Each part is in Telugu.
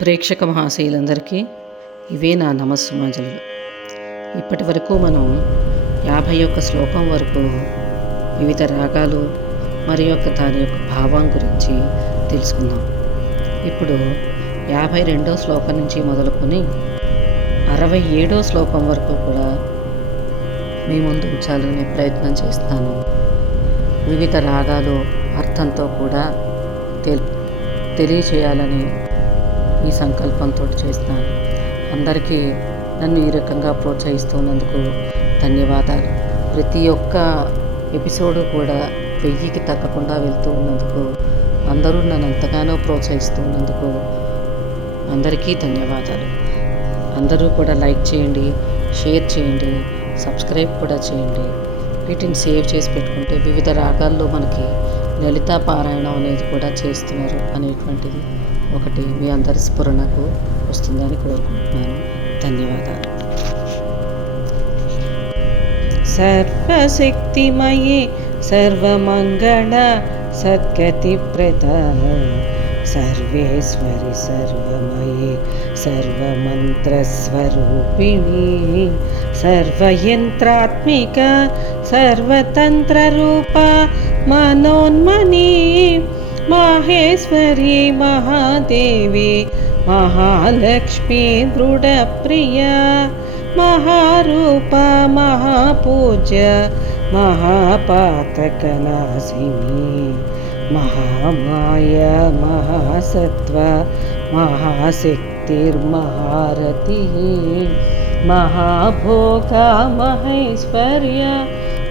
ప్రేక్షక మహాశయులందరికీ ఇవే నా నమస్సుమాంజలు. ఇప్పటి వరకు మనం 51 శ్లోకం వరకు వివిధ రాగాలు మరి దాని యొక్క భావం గురించి తెలుసుకుందాం. ఇప్పుడు 52వ శ్లోకం నుంచి మొదలుకొని 67వ శ్లోకం వరకు కూడా మీ ముందు ఉంచాలనే ప్రయత్నం చేస్తాను. వివిధ రాగాలు అర్థంతో కూడా తెలియచేయాలని ఈ సంకల్పంతో చేస్తాను. అందరికీ నన్ను ఈ రకంగా ప్రోత్సహిస్తున్నందుకు ధన్యవాదాలు. ప్రతి ఒక్క ఎపిసోడు కూడా 1000కి తగ్గకుండా వెళ్తూ ఉన్నందుకు, అందరూ నన్ను ఎంతగానో ప్రోత్సహిస్తూ ఉన్నందుకు అందరికీ ధన్యవాదాలు. అందరూ కూడా లైక్ చేయండి, షేర్ చేయండి, సబ్స్క్రైబ్ కూడా చేయండి. వీటిని సేవ్ చేసి పెట్టుకుంటే వివిధ రాగాల్లో మనకి లలితా పారాయణం అనేది కూడా చేస్తున్నారు అనేటువంటిది ఒకటి మీ అందరి స్ఫురణకు వస్తుందని కోరుకుంటున్నాను. ధన్యవాదాలు. సర్వశక్తిమయే సర్వమంగళ సద్గతిప్రద సర్వేశ్వరి సర్వమయే సర్వమంత్రస్వరూపిణి సర్వయంత్రాత్మిక సర్వతంత్రరూప మనోన్మని మహేశ్వరి మహాదేవి మహాలక్ష్మి దృఢప్రియ మహారూప మహాపూజ్య మహాపాతకనాశిని మహామాయ మహాసత్వ మహాశక్తిర్మహారతి మహాభోగ మహేశ్వర్య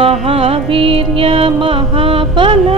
మహావీర్య మహాబల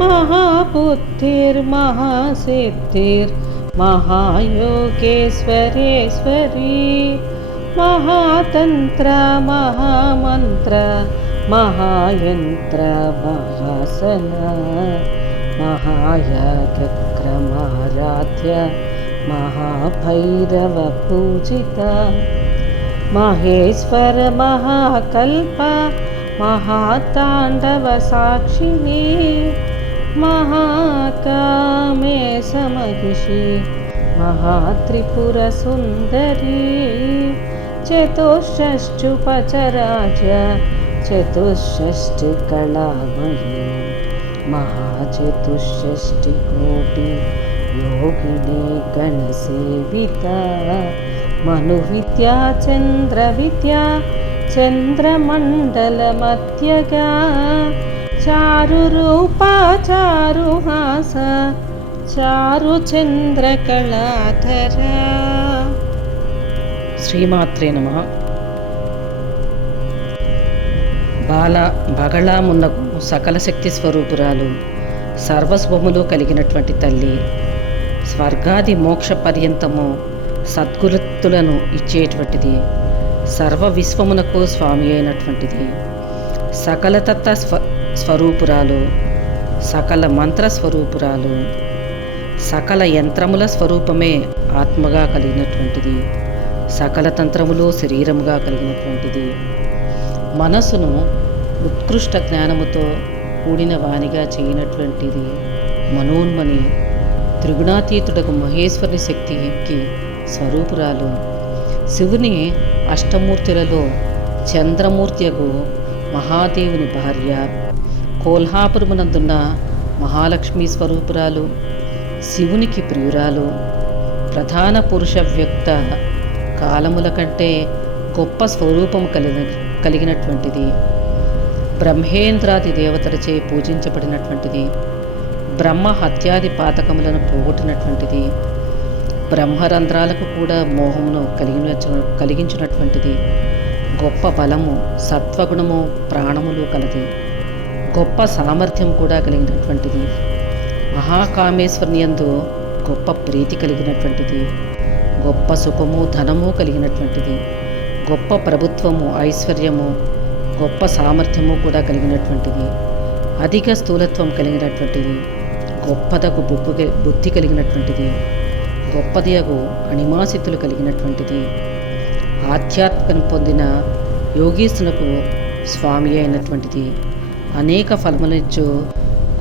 మహాబుద్ధిర్మహాసిద్ధిర్మహాయోగేశ్వరేశ్వరీ మహాతంత్ర మహామంత్ర మహాయంత్ర మహాసన మహాయాగక్రమారాధ్య మహాభైరవ పూజిత మహేశ్వర మహాకల్ప మహాతాండవ సాక్షిణి మహాకామేశమహిషి మహాత్రిపుర సుందరీ చతుషష్టుపచరాజ చతుషష్టి కళామయీ మహాచతుషష్టి కోటి యోగిని గణసేవిత మను విద్యా చంద్ర విద్యా చంద్రమండల మధ్యగా చారు రూప చారు హాస చారు చంద్రకళాధర. శ్రీమాత్రే నమః. బగళామున్నకు సకల శక్తి స్వరూపురాలు, సర్వశుభములు కలిగినటువంటి తల్లి, స్వర్గాది మోక్ష పర్యంతము సద్గురుతులను ఇచ్చేటువంటిది, సర్వ విశ్వమునకు స్వామి అయినటువంటిది, సకల తత్వ స్వరూపురాలు, సకల మంత్ర స్వరూపురాలు, సకల యంత్రముల స్వరూపమే ఆత్మగా కలిగినటువంటిది, సకల తంత్రములు శరీరముగా కలిగినటువంటిది, మనసును ఉత్కృష్ట జ్ఞానముతో కూడిన వానిగా చేయనటువంటిది, మనోన్మని, త్రిగుణాతీతుడకు మహేశ్వరుని శక్తికి స్వరూపురాలు, శివుని అష్టమూర్తులలో చంద్రమూర్తియగు మహాదేవుని భార్య, కోల్హాపురమునందున్న మహాలక్ష్మి స్వరూపురాలు, శివునికి ప్రియురాలు, ప్రధాన పురుష వ్యక్త కాలముల కంటే గొప్ప స్వరూపము కలిగినటువంటిది, బ్రహ్మేంద్రాది దేవతలచే పూజించబడినటువంటిది, బ్రహ్మ హత్యాది పాతకములను పోగొట్టినటువంటిది, బ్రహ్మరంధ్రాలకు కూడా మోహమును కలిగించినటువంటిది, గొప్ప బలము, సత్వగుణము, ప్రాణములు కలది, గొప్ప సామర్థ్యం కూడా కలిగినటువంటిది, మహాకామేశ్వరుని యందు గొప్ప ప్రీతి కలిగినటువంటిది, గొప్ప సుఖము ధనము కలిగినటువంటిది, గొప్ప ప్రభుత్వము ఐశ్వర్యము గొప్ప సామర్థ్యము కూడా కలిగినటువంటిది, అధిక స్థూలత్వం కలిగినటువంటిది, గొప్పదగు బుద్ధి కలిగినటువంటిది, గొప్పదియగు అణిమాసితులు కలిగినటువంటిది, ఆధ్యాత్మికను పొందిన యోగీస్తునకు స్వామి అయినటువంటిది, అనేక ఫలములిచ్చు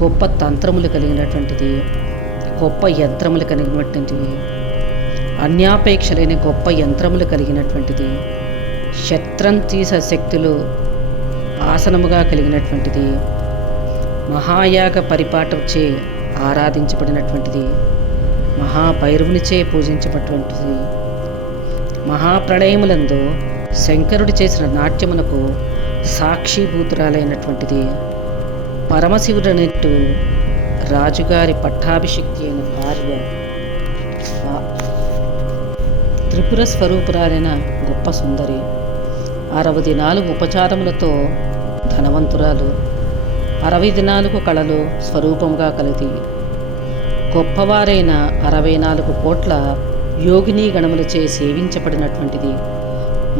గొప్ప తంత్రములు కలిగినటువంటిది, గొప్ప యంత్రములు కలిగినటువంటిది, అన్యాపేక్ష లేని గొప్ప యంత్రములు కలిగినటువంటిది, శత్రంతీస శక్తులు ఆసనముగా కలిగినటువంటిది, మహాయాగ పరిపాటచే ఆరాధించబడినటువంటిది, మహాభైరవునిచే పూజించబడినటువంటిది, మహాప్రళయములందు శంకరుడు చేసిన నాట్యమునకు సాక్షిభూతురాలైనటువంటిది, పరమశివుడనట్టు రాజుగారి పట్టాభిషిక్తి అయిన భార్య, త్రిపుర స్వరూపురాలైన గొప్ప సుందరి, 64 ఉపచారములతో ధనవంతురాలు, 64 కళలు స్వరూపంగా కలది, గొప్పవారైన 64 కోట్ల యోగిని గణములచే సేవించబడినటువంటిది,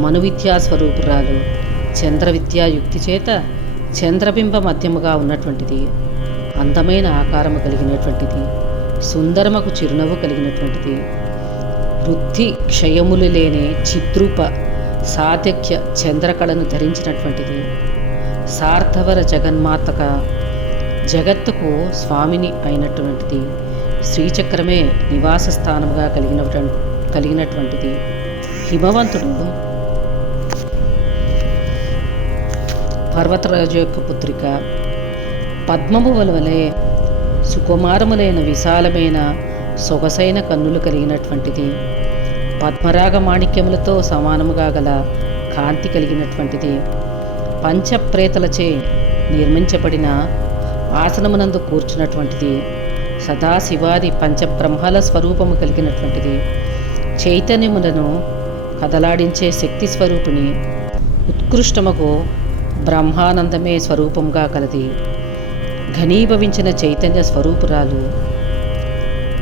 మనువిద్యా స్వరూపురాలు, చంద్రవిద్యా యుక్తి చేత చంద్రబింబ మధ్యముగా ఉన్నటువంటిది, అందమైన ఆకారము కలిగినటువంటిది, సుందరమకు చిరునవ్వు కలిగినటువంటిది, వృద్ధి క్షయములు లేని చిద్రూప సాధ్యక్య చంద్రకళను ధరించినటువంటిది, సార్థవర జగన్మాతక జగత్తుకు స్వామిని అయినటువంటిది, శ్రీచక్రమే నివాస స్థానముగా కలిగినటువంటిది, హిమవంతుడు పర్వతరాజు యొక్క పుత్రిక, పద్మము వలె సుకుమారములైన విశాలమైన సొగసైన కన్నులు కలిగినటువంటిది, పద్మరాగ మాణిక్యములతో సమానముగా గల కాంతి కలిగినటువంటిది, పంచప్రేతలచే నిర్మించబడిన ఆసనమునందు కూర్చున్నటువంటిది, సదాశివాది పంచబ్రహ్మల స్వరూపము కలిగినటువంటిది, చైతన్యములను కదలాడించే శక్తి స్వరూపిణి, ఉత్కృష్టముకు బ్రహ్మానందమే స్వరూపంగా కలది, ఘనీభవించిన చైతన్య స్వరూపురాలు,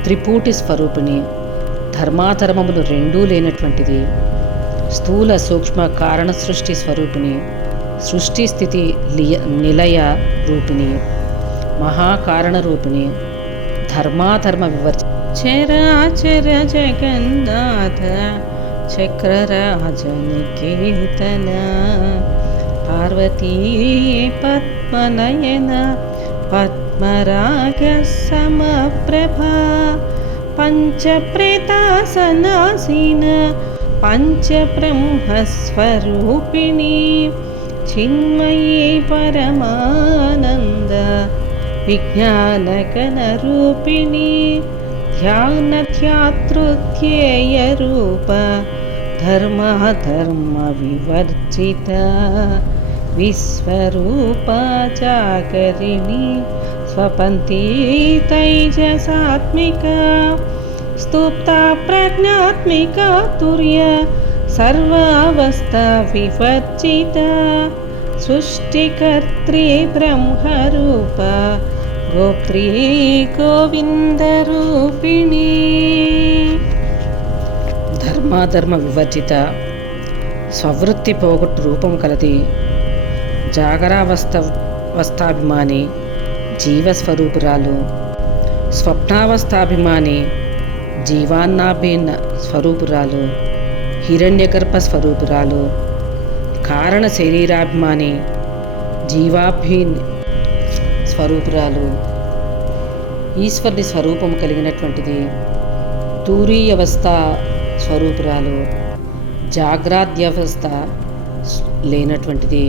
త్రిపూటి స్వరూపిణి, ధర్మాధర్మములు రెండూ లేనటువంటిది, స్థూల సూక్ష్మ కారణ సృష్టి స్వరూపిణి, సృష్టి స్థితి నిలయ రూపిణి, మహాకారణ రూపిణి, ధర్మాధర్మ వివర్జ చరాచర జగన్నాథ చక్రరాజ నికేతన పార్వతీ పద్మనయన పద్మరాగ సమప్రభా పంచప్రేతాసనాసీన పంచబ్రహ్మస్వరూపిణి చిన్మయీ పరమానంద విజ్ఞానగణరూపిణి ధ్యానధ్యాతృధ్యేయ రూప ధర్మ వివర్జిత విశ్వరూప జాగరిణి స్వపంతి తైజసాత్మిక స్తూప్త ప్రజ్ఞాత్మిక తుర్య సర్వావస్థ వివర్జిత సృష్టికర్త్రీ బ్రహ్మరూప గోప్త్రీ గోవిందరూపిణి. ధర్మాధర్మ వివర్జిత, స్వవృత్తి పోగొట్టు రూపం కలది, జాగరావస్థాభిమాని జీవస్వరూపురాలు, స్వప్నావస్థాభిమాని జీవాన్నాభిన్న స్వరూపురాలు, హిరణ్యగర్భ స్వరూపురాలు, కారణ శరీరాభిమాని జీవాభిన్ స్వరూపురాలు, ఈశ్వరుని స్వరూపం కలిగినటువంటిది, తూరీయవస్థ స్వరూపురాలు, జాగ్రాద్యవస్థ లేనటువంటిది,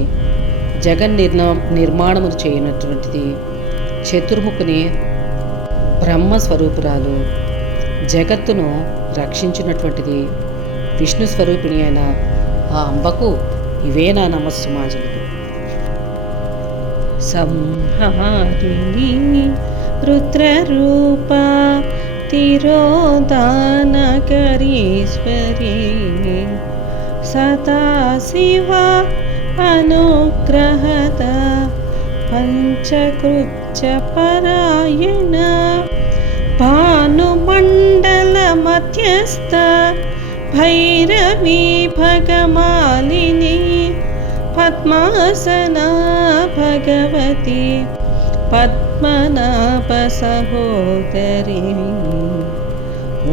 నిర్మాణములు చేయనటువంటిది, చతుర్ముఖుని బ్రహ్మస్వరూపురాలు, జగత్తును రక్షించినటువంటిది, విష్ణు స్వరూపిణి అయిన ఆ అంబకు ఇవే నా నమస్సుమాజులు. సంహారిణి రుద్రరూప తిరోదానకరీశ్వరీ సదాశివ అనుగ్రహద పంచకృత్య పరాయణ భానుమండల మధ్యస్థ భైరవీ భగమాలిని పద్మాసనా భగవతి పద్మనాభ సహోదరి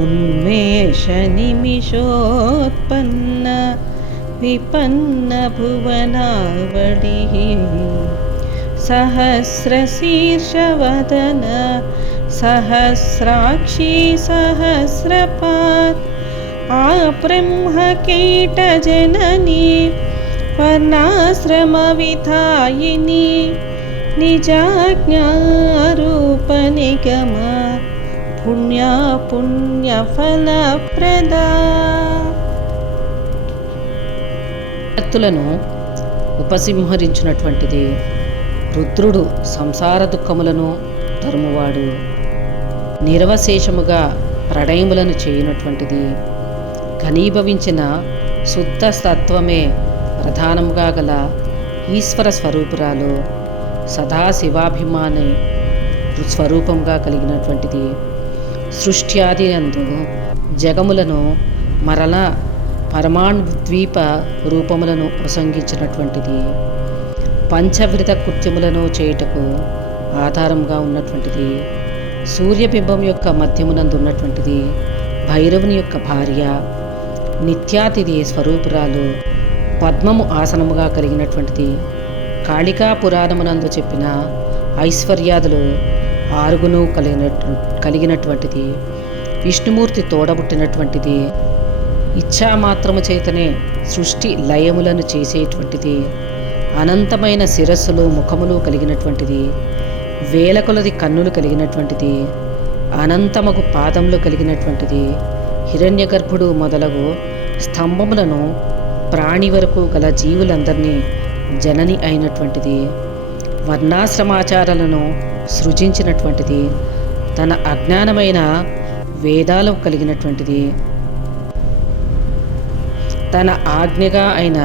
ఉన్మేష నిమిషోత్పన్న విపన్న భువనావళి సహస్రశీర్షవదన सहस्राक्षी सहस्रपात् आब्रह्मकीटजननी वर्णाश्रमविधायिनी निजाज्ञारूपनिगमा पुण्या पुण्यफलप्रदा. భక్తులను ఉపసింహరించినటువంటిది. రుద్రుడు సంసార దుఃఖములను తరుమువాడు. నిర్వశేషముగా ప్రణయములను చేయనటువంటిది. ఘనీభవించిన శుద్ధ సత్వమే ప్రధానముగా గల ఈశ్వర స్వరూపురాలు. సదాశివాభిమాని స్వరూపంగా కలిగినటువంటిది. సృష్ట్యాది నందు జగములను మరలా పరమాణుద్వీప రూపములను ప్రసంగించినటువంటిది. పంచవిధ కృత్యములను చేయుటకు ఆధారంగా ఉన్నటువంటిది. సూర్యబింబం యొక్క మధ్యమునందు ఉన్నటువంటిది. భైరవుని యొక్క భార్య. నిత్యాతిథి స్వరూపురాలు. పద్మము ఆసనముగా కలిగినటువంటిది. కాళికా పురాణమునందు చెప్పిన ఐశ్వర్యాదులు 6 కలిగినటువంటిది. విష్ణుమూర్తి తోడబుట్టినటువంటిది. ఇచ్ఛామాత్రము చేతనే సృష్టి లయములను చేసేటువంటిది. అనంతమైన శిరస్సులు ముఖములు కలిగినటువంటిది. వేల కొలది కన్నులు కలిగినటువంటిది. అనంతమగు పాదములు కలిగినటువంటిది. హిరణ్యగర్భుడు మొదలగు స్తంభములను ప్రాణి వరకు గల జీవులందరినీ జనని అయినటువంటిది. వర్ణాశ్రమాచారాలను సృజించినటువంటిది. తన అజ్ఞానమైన వేదాలు కలిగినటువంటిది. తన ఆజ్ఞగా అయిన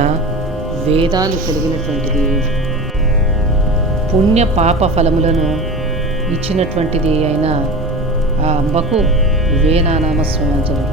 వేదాలు కలిగినటువంటిది. పుణ్య పాప ఫలములను ఇచ్చినటువంటిది అయిన ఆ అంబకు ఇవే నా నామస్మరించలు.